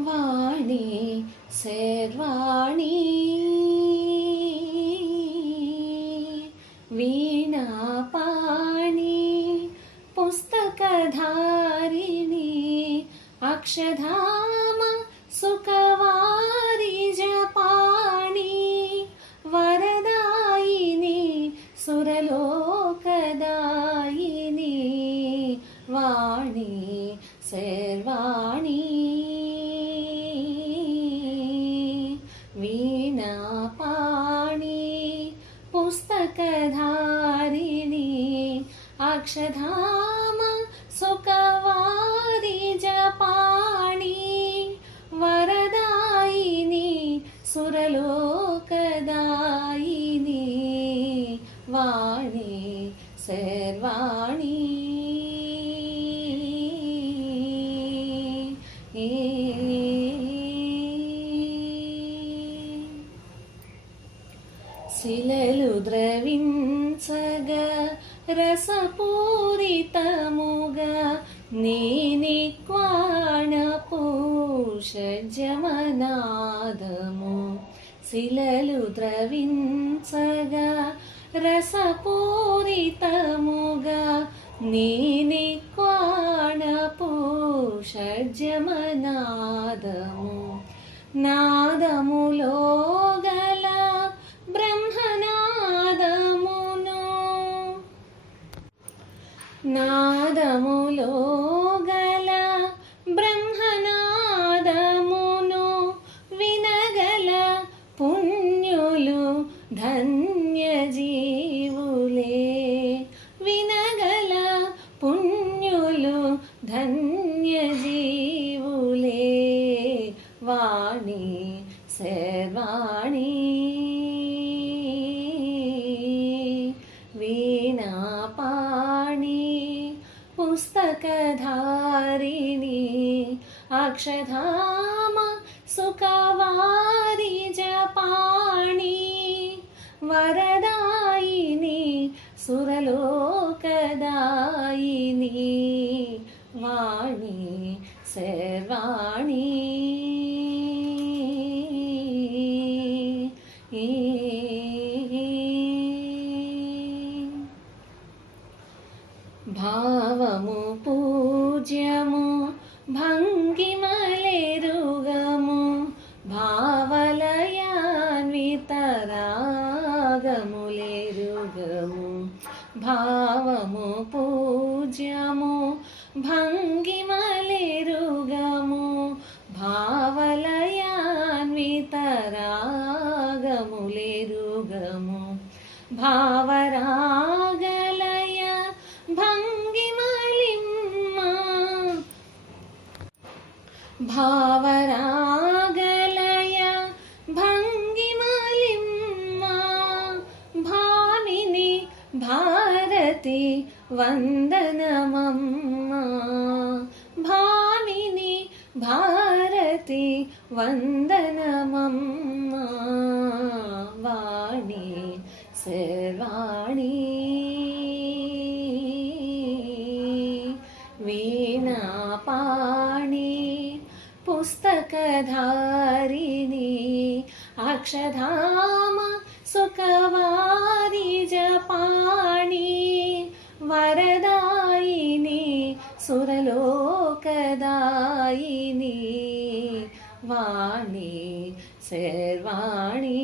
वाणी सर्वाणि वीणापाणि पुस्तकधारिणि। अक्षधाम सुखवारि जपाणि। वरदायिनि सुरलोकदायिनि। वाणी सर्वाणि पुस्तकधारिणि अक्षधाम सुखवारि जपाणि वरदायिनी सुरलोकदायिनि శిలలు ద్రవించగా రసపూరితముగా నీనిక్వాణ పూషజమనాదము శిలలు ద్రవించగా రసపూరితముగా నీనిక్వాణ పూషజమనాదము నాదములో నాదములో గల బ్రహ్మనాదమును వినగల పుణ్యులు ధన్య జీవులే వినగల పుణ్యులు ధన్య జీవులే వాణి సర్వాణి अक्षधाम सुखवारि जपाणि वरदायिनि सुरलोकदायिनि वाणी सर्वाणि भावमु భావము పూజ్యము భంగిమలెరుగము భావలయాన్వితరాగములెరుగము. భావరాగలయ భంగిమలిమ్మ భావరా सरस्वती वन्दनमम्मा। भानि भारती वन्दनमम्मा। वाणी सर्वाणी। वीणापाणि पुस्तकधारिणी। अक्षधाम सुखवाणि जपा। വായിനി വാണി സർവാണി